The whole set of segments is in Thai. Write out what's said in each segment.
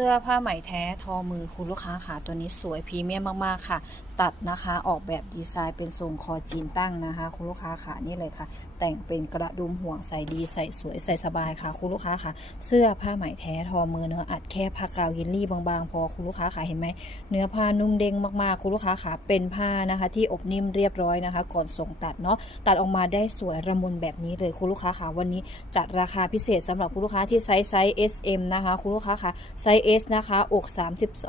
สื้อผ้าไหมแท้ทอมือคุณลูกค้าค่ะตัวนี้สวยพรีเมียมมากๆค่ะ ตัดนะคะออกแบบดีไซน์เป็นทรงคอจีนตั้งนะคะ คุณลูกค้าค่ะนี่เลยค่ะ แต่งเป็นกระดุมห่วงใส่ดีใส่สวยใส่สบายค่ะ คุณลูกค้าค่ะ เสื้อผ้าไหมแท้ทอมือเนื้ออัดแค่ผ้ากาวเยลลี่บางๆ พอคุณลูกค้าค่ะเห็นไหมเนื้อผ้านุ่มเด้งมากๆ คุณลูกค้าค่ะเป็นผ้านะคะ ที่อบนิ่มเรียบร้อยนะคะ ก่อนส่งตัดเนาะตัดออกมาได้สวยระมุนแบบนี้เลยคุณลูกค้าค่ะวันนี้จัดราคาพิเศษสำหรับคุณลูกค้าที่ไซส์ไซส์ S M นะคะคุณลูกค้าค่ะไซส์ S นะคะอก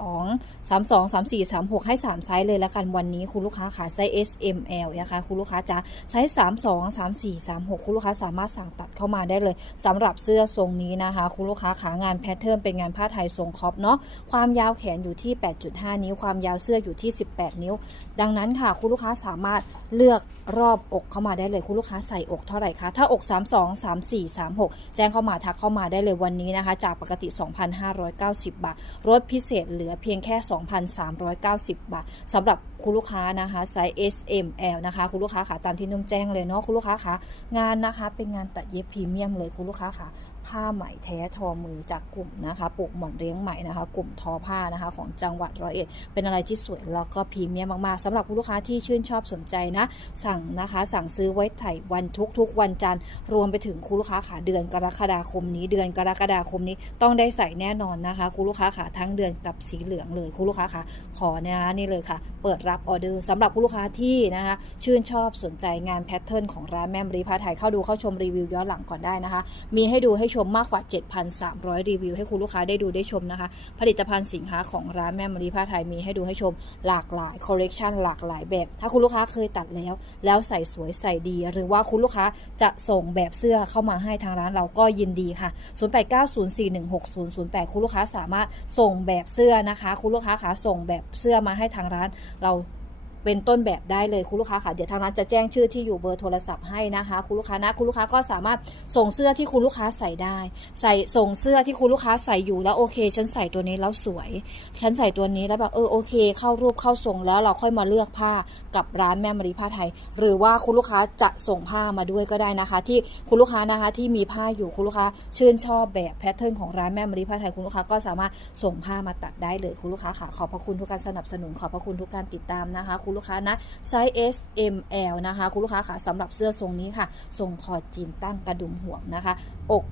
32 32 34 36 ให้ 3 ไซส์เลยแล้วกันวันนี้คุณลูกค้าค่ะไซส์ S M L นะคะคุณลูกค้าจะไซส์ 32 34 36 คุณลูกค้าสามารถสั่งตัดเข้ามาได้เลยสำหรับเสื้อทรงนี้นะคะคุณลูกค้าขางานแพทเทิร์นเป็นงานผ้าไทยทรงครอปเนาะความยาวแขนอยู่ที่ 8.5 นิ้ว ความยาวเสื้ออยู่ที่ 18 นิ้ว ดังนั้นค่ะคุณลูกค้าสามารถเลือกรอบอกเข้ามาได้เลยคุณลูกค้าใส่อกเท่าไหร่คะ ถ้าอก 32 34 36 แจ้งเข้ามาทักเข้ามาได้เลยวันนี้นะคะ จากปกติ 2,590บาทลดพิเศษเหลือเพียงแค่ 2,390 บาทสำหรับคุณลูกค้านะคะไซส์ S M L นะคะคุณลูกค้าค่ะตามที่นุ่มแจ้งเลยเนาะคุณลูกค้าค่ะงานนะคะ เป็นงานตัดเย็บพรีเมียมเลยคุณลูกค้าค่ะผ้าไหมแท้ทอมือจากกลุ่มนะคะปลูกหมอนเลี้ยงไหมนะคะ กลุ่มทอผ้านะคะของจังหวัดร้อยเอ็ดเป็นอะไรที่สวยแล้วก็พรีเมียมมากๆสำหรับคุณลูกค้าที่ชื่นชอบสนใจนะ สั่งนะคะสั่งซื้อไว้ไถ่วันทุกๆวันจันทร์รวมไปถึงคุณลูกค้าขาเดือนกรกฎาคมนี้ เดือนกรกฎาคมนี้ต้องได้ใส่แน่นอนนะคะคุณลูกค้าขาทั้งเดือนกับสีเหลืองเลยคุณลูกค้าขาขอนะคะนี่เลยค่ะ เปิดรับออเดอร์สำหรับคุณลูกค้าที่นะคะชื่นชอบสนใจงานแพทเทิร์นของร้านแม่มรีพาไทยเข้าดูเข้าชมรีวิวย้อนหลังก่อนได้นะคะ มีให้ดูให้ชมมากกว่า 7,300 รีวิว ให้คุณลูกค้าได้ดูได้ชมนะคะ ผลิตภัณฑ์สินค้าของร้านแม่มรีผ้าไทยมีให้ดูให้ชมหลากหลายคอลเลกชันหลากหลายแบบ ถ้าคุณลูกค้าเคยตัดแล้ว แล้วใส่สวยใส่ดี หรือว่าคุณลูกค้าจะส่งแบบเสื้อเข้ามาให้ทางร้านเราก็ยินดีค่ะ 0890416008 คุณลูกค้าสามารถส่งแบบเสื้อนะคะ คุณลูกค้าขาส่งแบบเสื้อมาให้ทางร้านเรา เป็นต้นแบบได้เลยคุณลูกค้าค่ะเดี๋ยวทางร้านจะแจ้งชื่อที่อยู่เบอร์โทรศัพท์ให้นะคะ คุณลูกค้านะคุณลูกค้าก็สามารถส่งเสื้อที่คุณลูกค้าใส่ได้ ใส่ส่งเสื้อที่คุณลูกค้าใส่อยู่แล้วโอเค ฉันใส่ตัวนี้แล้วสวย ฉันใส่ตัวนี้แล้วแบบเออโอเค เข้ารูปเข้าทรงแล้วเราค่อยมาเลือกผ้ากับร้านแม่มารีผ้าไทย หรือว่าคุณลูกค้าจะส่งผ้ามาด้วยก็ได้นะคะ ที่คุณลูกค้านะคะที่มีผ้าอยู่คุณลูกค้าชื่นชอบแบบแพทเทิร์นของร้านแม่มารีผ้าไทยคุณลูกค้าก็สามารถส่งผ้ามาตัดได้เลยคุณลูกค้าค่ะขอบพระคุณทุกการสนับสนุนขอบพระคุณทุกการติดตามนะคะคุณลูกค้านะไซส์ S M L นะคะ คุณลูกค้าค่ะสำหรับเสื้อทรงนี้ค่ะ ทรงคอจีนตั้งกระดุมห่วงนะคะ อก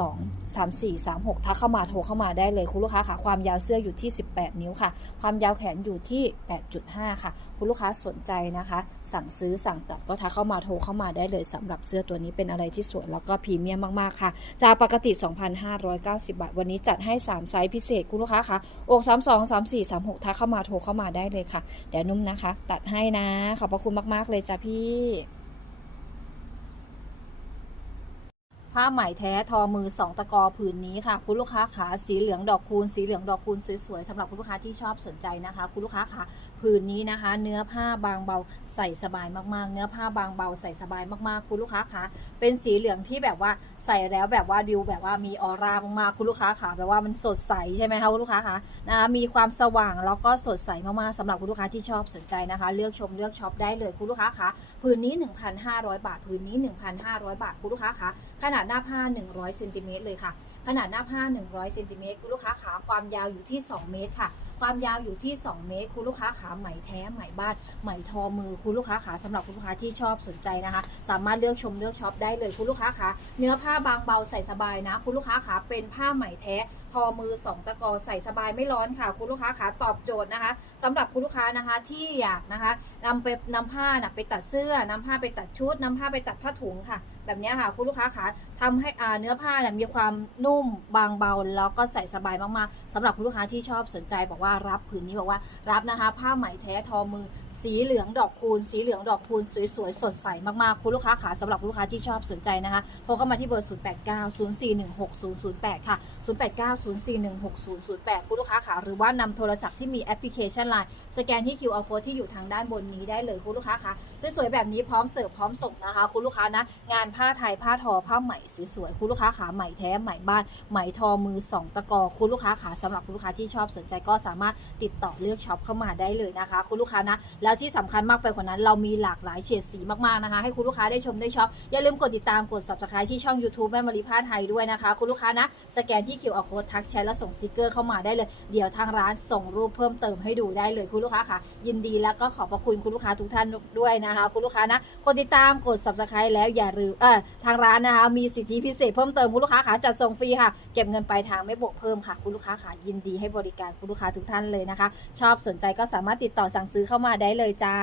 32 34 36ถ้าเข้ามาโทรเข้ามาได้เลยคุณลูกค้าค่ะ ความยาวเสื้ออยู่ที่ 18 นิ้วค่ะ ความยาวแขนอยู่ที่ 8.5 ค่ะ คุณลูกค้าสนใจนะคะ สั่งซื้อสั่งตัดก็ทักเข้ามาโทรเข้ามาได้เลยสำหรับเสื้อตัวนี้เป็นอะไรที่สวยแล้วก็พรีเมียมมากๆค่ะจากปกติ 2,590 บาท วันนี้จัดให้ 3 ไซส์พิเศษคุณลูกค้าค่ะอก 32 34 36 ทักเข้ามาโทรเข้ามาได้เลยค่ะเดี๋ยวนุ่มนะคะตัดให้นะ ขอบพระคุณมาก ๆ เลยจ้ะพี่ ผ้าไหมแท้ทอมือสองตะกอผืนนี้ค่ะ คุณลูกค้าขาสีเหลืองดอกคูณ สีเหลืองดอกคูณสวยๆสำหรับคุณลูกค้าที่ชอบสนใจนะคะ คุณลูกค้าขาผืนนี้นะคะ เนื้อผ้าบางเบาใส่สบายมากๆ เนื้อผ้าบางเบาใส่สบายมากๆ คุณลูกค้าขาเป็นสีเหลืองที่แบบว่าใส่แล้วแบบว่าดิวแบบว่ามีออร่ามากๆคุณลูกค้าขาแบบว่ามันสดใสใช่ไหมคะคุณลูกค้าคะนะคะมีความสว่างแล้วก็สดใสมากๆสำหรับคุณลูกค้าที่ชอบสนใจนะคะ เลือกชมเลือกช็อปได้เลยคุณลูกค้าคะผืนนี้ 1,500 บาทผืนนี้ 1,500 บาทคุณลูกค้าคะขนาดหน้าผ้า 100เซนติเมตรเลยค่ะ ขนาดหน้าผ้า 100เซนติเมตรคุณลูกค้าขาความยาวอยู่ที่ 2 เมตรค่ะ ความยาวอยู่ที่ 2 เมตร คุณลูกค้าขาไหมแท้ไหมบ้านไหมทอมือคุณลูกค้าขาสำหรับคุณลูกค้าที่ชอบสนใจนะคะ สามารถเลือกชมเลือกช็อปได้เลยคุณลูกค้าขาเนื้อผ้าบางเบาใส่สบายนะ คุณลูกค้าขาเป็นผ้าไหมแท้ทอมือสองตะกอใส่สบายไม่ร้อนค่ะ คุณลูกค้าขาตอบโจทย์นะคะสำหรับคุณลูกค้านะคะที่อยากนะคะนำไปนำผ้านะไปตัดเสื้อนำผ้าไปตัดชุดนำผ้าไปตัดผ้าถุงค่ะ แบบนี้ค่ะคุณลูกค้าขาทำให้เนื้อผ้าเนี่ยมีความนุ่มบางเบา แล้วก็ใส่สบายมากๆสำหรับคุณลูกค้าที่ชอบสนใจบอกว่ารับผืนนี้บอกว่ารับนะคะ ผ้าไหมแท้ทอมือ สีเหลืองดอกคูณ สีเหลืองดอกคูณ สวยๆ สดใสมากๆ คุณลูกค้าขาสำหรับลูกค้าที่ชอบสนใจนะคะโทรเข้ามาที่เบอร์ 0890416008 ค่ะ 0890416008 คุณลูกค้าขาหรือว่านำโทรศัพท์ที่มีแอปพลิเคชันไลน์สแกนที่ QR code ที่อยู่ทางด้านบนนี้ได้เลยคุณลูกค้าคะสวยๆแบบนี้พร้อมเสิร์ฟพร้อมส่งนะคะ คุณลูกค้านะงานผ้าไทยผ้าทอผ้าไหมสวยๆคุณลูกค้าขาไหมแท้ไหมบ้านไหมทอมือสองตะกอคุณลูกค้าขาสำหรับคุณลูกค้าที่ชอบสนใจก็สามารถติดต่อเลือกช็อปเข้ามาได้เลยนะคะ คุณลูกค้านะแล้วที่สำคัญมากไปกว่านั้นเรามีหลากหลายเฉดสีมากๆนะคะ ให้คุณลูกค้าได้ชมได้ช็อปอย่าลืมกดติดตามกด subscribe ที่ช่อง YouTube แม่มารีผ้าไทยด้วยนะคะ คุณลูกค้านะสแกนที่ QR code ทักแชทแล้วส่งสติกเกอร์เข้ามาได้เลยเดี๋ยวทางร้านส่งรูปเพิ่มเติมให้ดูได้เลยคุณลูกค้าค่ะ ยินดีแล้วก็ขอบพระคุณคุณลูกค้าทุกท่านด้วยนะคะ คุณลูกค้านะกดติดตามกด subscribe แล้วอย่าลืมเออทางร้านนะคะ มีสิทธิพิเศษเพิ่มเติมคุณลูกค้าขาจัดส่งฟรีค่ะ เก็บเงินปลายทางไม่บวกเพิ่มค่ะ คุณลูกค้าขายินดีให้บริการคุณลูกค้าทุกท่านเลยนะคะ ชอบสนใจก็สามารถติดต่อสั่งซื้อเข้ามาได้เลยจ้า